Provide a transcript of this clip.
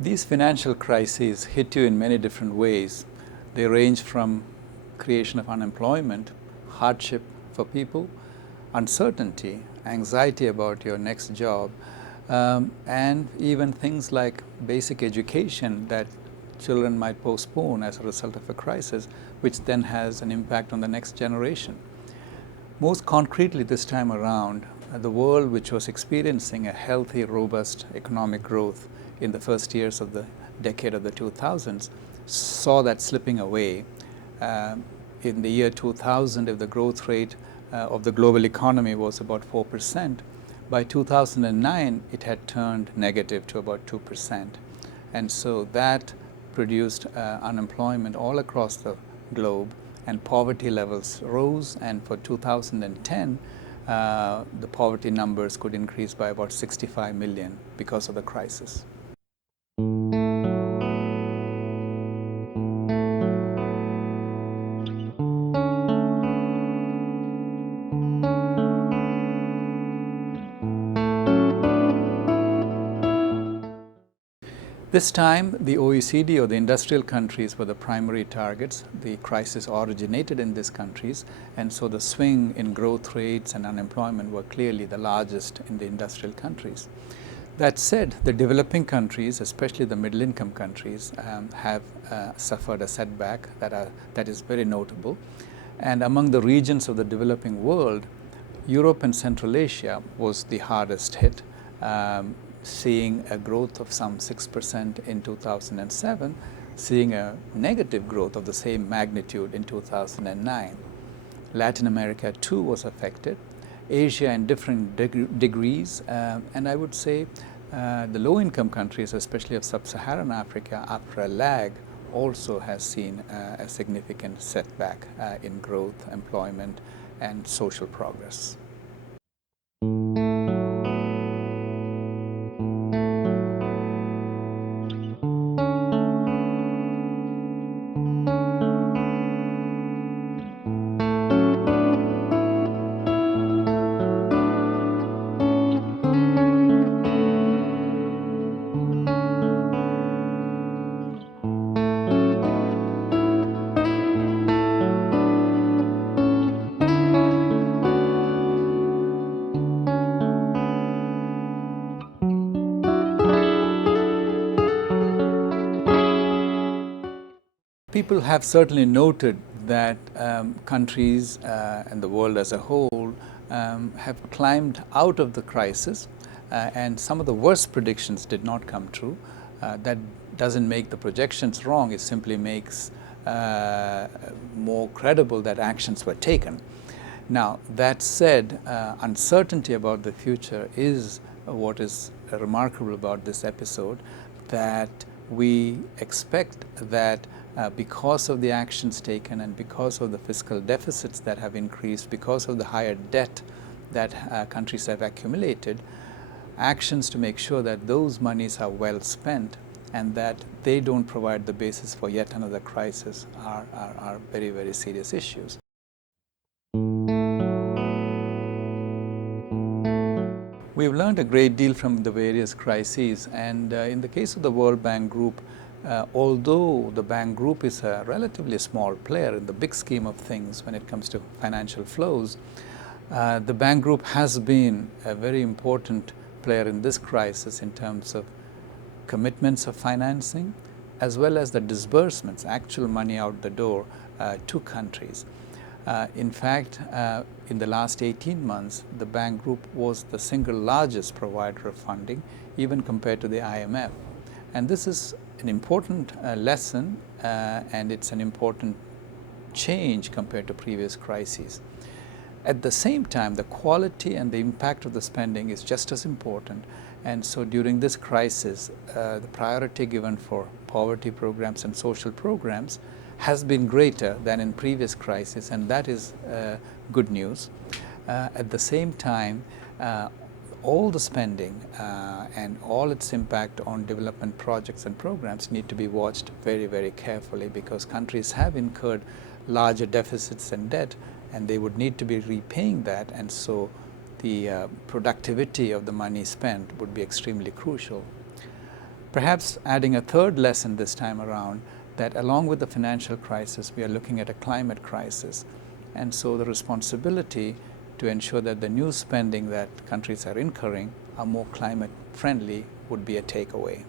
These financial crises hit you in many different ways. They range from creation of unemployment, hardship for people, uncertainty, anxiety about your next job, and even things like basic education that children might postpone as a result of a crisis, which then has an impact on the next generation. Most concretely this time around, the world, which was experiencing a healthy, robust economic growth in the first years of the decade of the 2000s, saw that slipping away. In the year 2000, if the growth rate of the global economy was about 4%, by 2009 it had turned negative to about 2%. And so that produced unemployment all across the globe, and poverty levels rose, and for 2010 the poverty numbers could increase by about 65 million because of the crisis. This time, the OECD, or the industrial countries, were the primary targets. The crisis originated in these countries, and so the swing in growth rates and unemployment were clearly the largest in the industrial countries. That said, the developing countries, especially the middle-income countries, have suffered a setback that is very notable. And among the regions of the developing world, Europe and Central Asia was the hardest hit, seeing a growth of some 6% in 2007, seeing a negative growth of the same magnitude in 2009. Latin America too was affected, Asia in different degrees, and I would say the low-income countries, especially of sub-Saharan Africa, after a lag, also has seen a significant setback in growth, employment, and social progress. People have certainly noted that countries and the world as a whole have climbed out of the crisis, and some of the worst predictions did not come true. That doesn't make the projections wrong, it simply makes more credible that actions were taken. Now, that said, uncertainty about the future is what is remarkable about this episode, that we expect that because of the actions taken and because of the fiscal deficits that have increased, because of the higher debt that countries have accumulated, actions to make sure that those monies are well spent and that they don't provide the basis for yet another crisis are very, very serious issues. We've learned a great deal from the various crises, and in the case of the World Bank Group, although the bank group is a relatively small player in the big scheme of things when it comes to financial flows, the bank group has been a very important player in this crisis in terms of commitments of financing as well as the disbursements, actual money out the door to countries. In fact, in the last 18 months, the bank group was the single largest provider of funding, even compared to the IMF. And this is an important lesson, and it's an important change compared to previous crises. At the same time, the quality and the impact of the spending is just as important. And so during this crisis, the priority given for poverty programs and social programs has been greater than in previous crises, and that is good news. At the same time, all the spending and all its impact on development projects and programs need to be watched very, very carefully, because countries have incurred larger deficits and debt, and they would need to be repaying that, and so the productivity of the money spent would be extremely crucial. Perhaps adding a third lesson this time around, that along with the financial crisis, we are looking at a climate crisis. And so the responsibility to ensure that the new spending that countries are incurring are more climate friendly would be a takeaway.